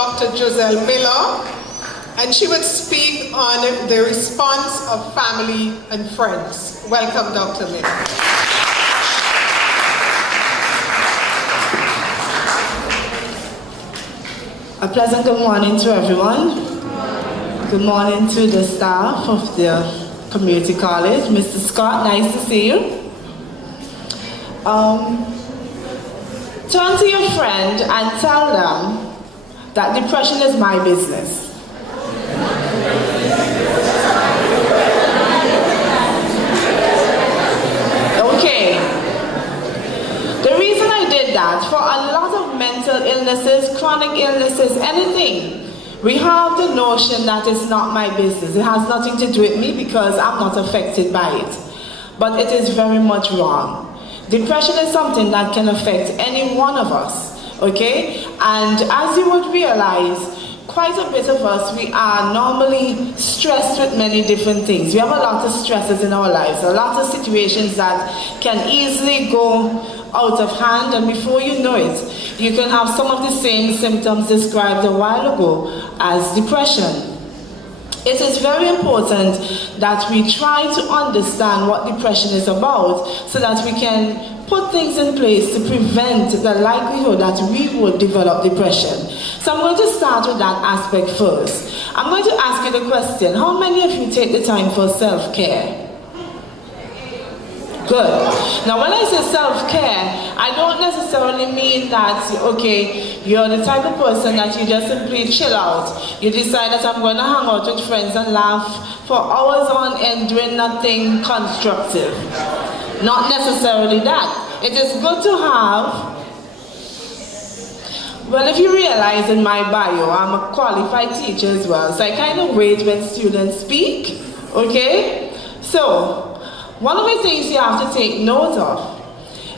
Dr. Jozelle Miller, and she would speak on the response of family and friends. Welcome, Dr. Miller. A pleasant good morning to everyone. Good morning to the staff of the community college. Mr. Scott, nice to see you. Turn to your friend and tell them that depression is my business. Okay. The reason I did that, for a lot of mental illnesses, chronic illnesses, anything, we have the notion that it's not my business. It has nothing to do with me because I'm not affected by it. But it is very much wrong. Depression is something that can affect any one of us, okay? And as you would realize, quite a bit of us, we are normally stressed with many different things. We have a lot of stresses in our lives, a lot of situations that can easily go out of hand, and before you know it, you can have some of the same symptoms described a while ago as depression. It is very important that we try to understand what depression is about so that we can put things in place to prevent the likelihood that we would develop depression. So I'm going to start with that aspect first. I'm going to ask you the question, how many of you take the time for self-care? Good. Now when I say self-care, I don't necessarily mean that, okay, you're the type of person that you just simply chill out. You decide that I'm going to hang out with friends and laugh for hours on end doing nothing constructive. Not necessarily that. It is good to have, well, if you realize in my bio, I'm a qualified teacher as well, so I kind of wait when students speak, okay? So, one of the things you have to take note of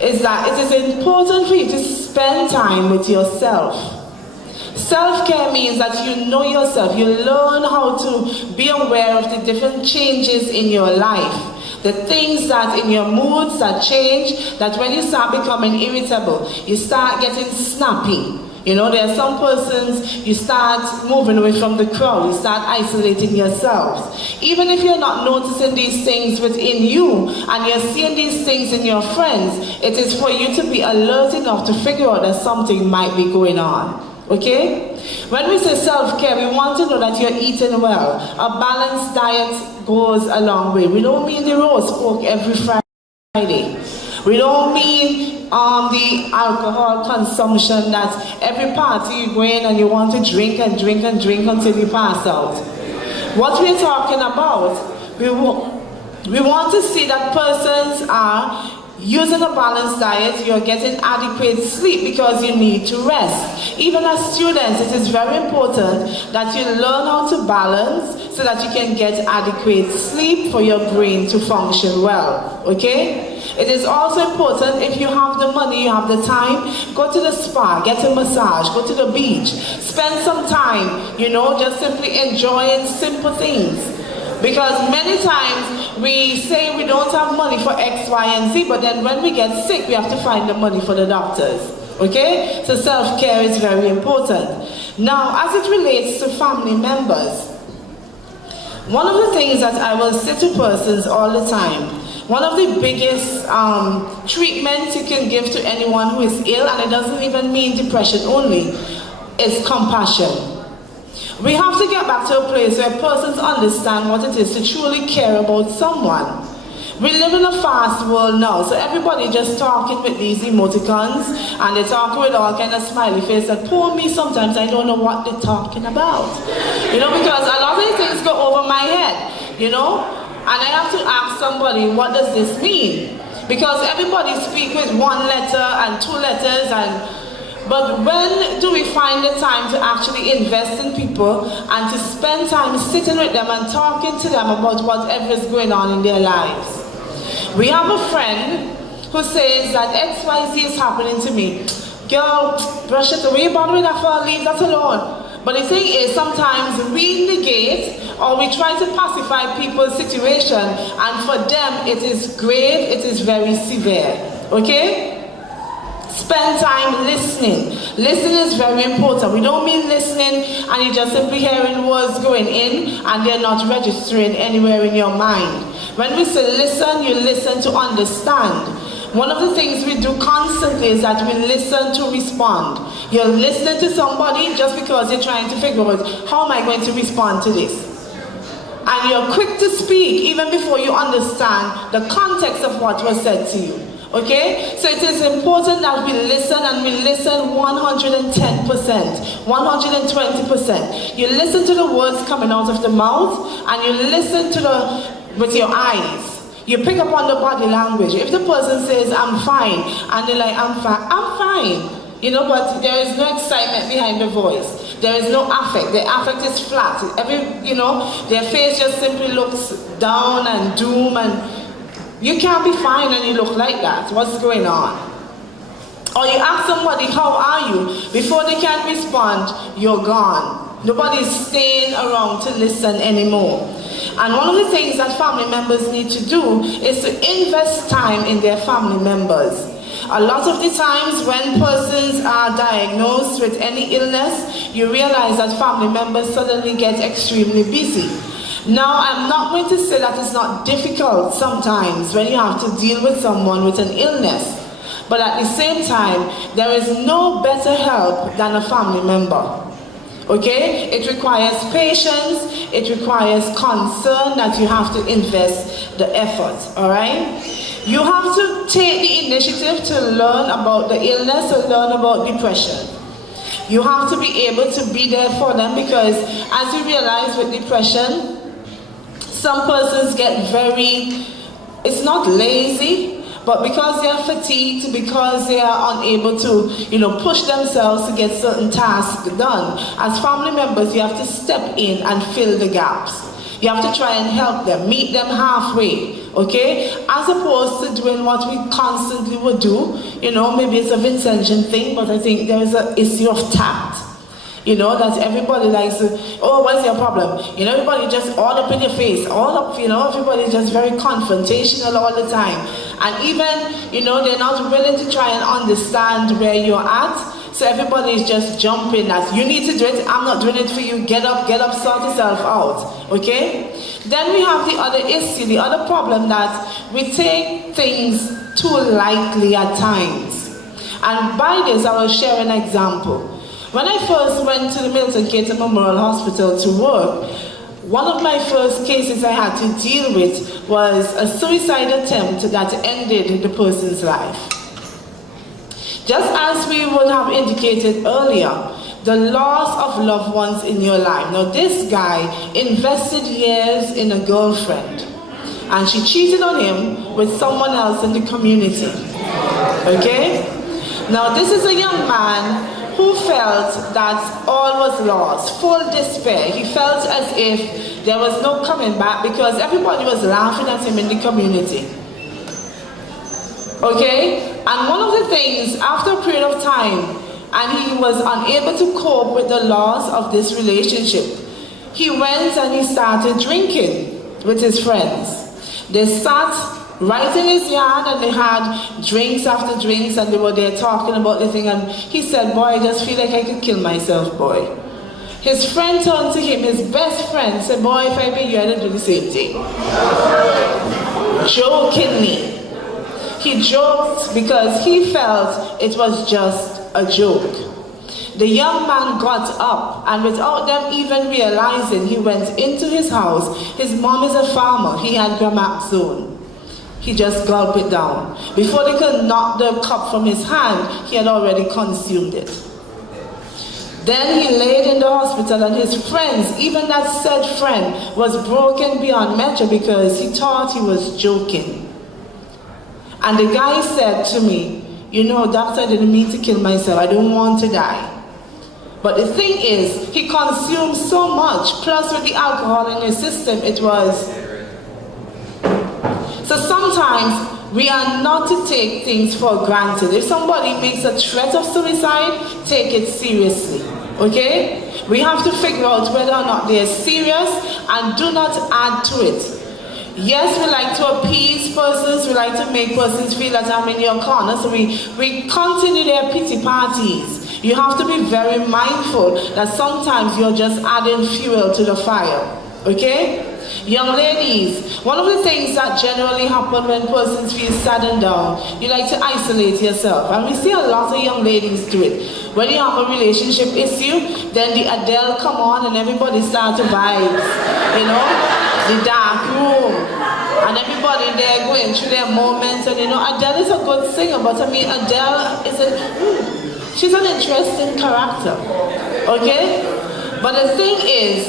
is that it is important for you to spend time with yourself. Self-care means that you know yourself, you learn how to be aware of the different changes in your life. The things that in your moods that change, that when you start becoming irritable, you start getting snappy. You know, there are some persons, you start moving away from the crowd, you start isolating yourselves. Even if you're not noticing these things within you, and you're seeing these things in your friends, it is for you to be alert enough to figure out that something might be going on. Okay? When we say self-care, we want to know that you're eating well. A balanced diet goes a long way. We don't mean the roast pork every Friday. We don't mean the alcohol consumption that every party you go in and you want to drink and drink and drink until you pass out. What we're talking about, we want to see that persons are using a balanced diet, you're getting adequate sleep because you need to rest. Even as students, it is very important that you learn how to balance so that you can get adequate sleep for your brain to function well, okay? It is also important, if you have the money, you have the time, go to the spa, get a massage, go to the beach, spend some time, you know, just simply enjoying simple things. Because many times we say we don't have money for X, Y, and Z, but then when we get sick, we have to find the money for the doctors. Okay? So self-care is very important. Now, as it relates to family members, one of the things that I will say to persons all the time, one of the biggest treatments you can give to anyone who is ill, and it doesn't even mean depression only, is compassion. We have to get back to a place where persons understand what it is to truly care about someone. We live in a fast world now, so everybody just talking with these emoticons, and they're talking with all kind of smiley face, and poor me, sometimes I don't know what they're talking about. You know, because a lot of these things go over my head, you know, and I have to ask somebody, what does this mean? Because everybody speaks with one letter and two letters, but when do we find the time to actually invest in people and to spend time sitting with them and talking to them about whatever is going on in their lives? We have a friend who says that XYZ is happening to me. Girl, brush it away, bother with that for, leave that alone. But the thing is, sometimes we negate or we try to pacify people's situation, and for them it is grave, it is very severe. Okay? Spend time listening. Listening is very important. We don't mean listening and you're just simply hearing words going in and they're not registering anywhere in your mind. When we say listen, you listen to understand. One of the things we do constantly is that we listen to respond. You're listening to somebody just because you're trying to figure out, how am I going to respond to this? And you're quick to speak even before you understand the context of what was said to you. Okay? So it is important that we listen, and we listen 110%, 120%. You listen to the words coming out of the mouth, and you listen to with your eyes. You pick up on the body language. If the person says, I'm fine, and they're like, I'm fine. You know, but there is no excitement behind the voice. There is no affect. The affect is flat. Their face just simply looks down and doom, and you can't be fine and you look like that. What's going on? Or you ask somebody, how are you? Before they can respond, you're gone. Nobody's staying around to listen anymore. And one of the things that family members need to do is to invest time in their family members. A lot of the times when persons are diagnosed with any illness, you realize that family members suddenly get extremely busy. Now, I'm not going to say that it's not difficult sometimes when you have to deal with someone with an illness. But at the same time, there is no better help than a family member. Okay? It requires patience, it requires concern that you have to invest the effort, all right? You have to take the initiative to learn about the illness or learn about depression. You have to be able to be there for them, because as you realize with depression, some persons get it's not lazy, but because they are fatigued, because they are unable to, push themselves to get certain tasks done. As family members, you have to step in and fill the gaps. You have to try and help them, meet them halfway, okay? As opposed to doing what we constantly would do, maybe it's a Vincentian thing, but I think there is an issue of tact. That everybody likes to, oh, what's your problem? Everybody just all up in your face, everybody just very confrontational all the time. And even, they're not willing to try and understand where you're at. So everybody is just jumping at, you need to do it, I'm not doing it for you, get up, sort yourself out, okay? Then we have the other issue, the other problem, that we take things too lightly at times. And by this, I will share an example. When I first went to the Milton Keynes Memorial Hospital to work, one of my first cases I had to deal with was a suicide attempt that ended the person's life. Just as we would have indicated earlier, the loss of loved ones in your life. Now this guy invested years in a girlfriend, and she cheated on him with someone else in the community. Okay? Now this is a young man who felt that all was lost, full despair. He felt as if there was no coming back because everybody was laughing at him in the community. Okay? And one of the things, after a period of time, and he was unable to cope with the loss of this relationship, he went and he started drinking with his friends. They sat right in his yard and they had drinks after drinks and they were there talking about the thing, and he said, boy, I just feel like I could kill myself, boy. His friend turned to him, his best friend, said, boy, if I be you, I'd do the same thing. Jokingly. He joked because he felt it was just a joke. The young man got up, and without them even realizing, he went into his house. His mom is a farmer. He had Gramaxone. He just gulped it down. Before they could knock the cup from his hand, he had already consumed it. Then he laid in the hospital, and his friends, even that said friend, was broken beyond measure because he thought he was joking. And the guy said to me, doctor, I didn't mean to kill myself. I don't want to die. But the thing is, he consumed so much, plus with the alcohol in his system, it was. So sometimes we are not to take things for granted. If somebody makes a threat of suicide, take it seriously, okay? We have to figure out whether or not they are serious and do not add to it. Yes, we like to appease persons, we like to make persons feel that I'm in your corner, so we continue their pity parties. You have to be very mindful that sometimes you're just adding fuel to the fire, okay? Young ladies, one of the things that generally happen when persons feel sad and down, you like to isolate yourself. And we see a lot of young ladies do it. When you have a relationship issue, then the Adele come on and everybody start to vibe, you know? The dark room. And everybody there going through their moments. And you know, Adele is a good singer, but I mean, Adele is she's an interesting character, okay? But the thing is,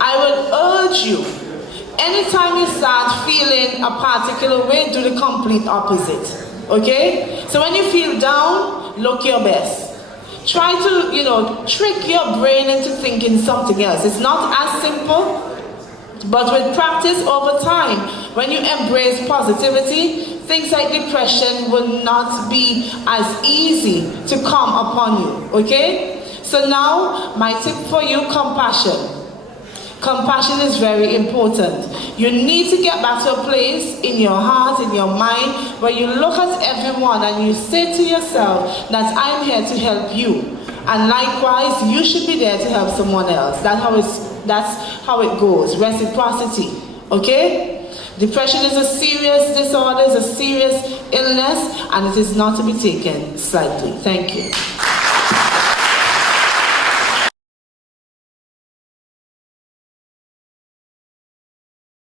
I would urge you, anytime you start feeling a particular way, do the complete opposite, okay? So when you feel down, look your best. Try to, you know, trick your brain into thinking something else. It's not as simple, but with practice over time, when you embrace positivity, things like depression will not be as easy to come upon you, okay? So now, my tip for you, compassion. Compassion is very important. You need to get back to a place in your heart, in your mind, where you look at everyone and you say to yourself that I'm here to help you. And likewise, you should be there to help someone else. That's how it goes, reciprocity, okay? Depression is a serious disorder, it's a serious illness, and it is not to be taken slightly. Thank you.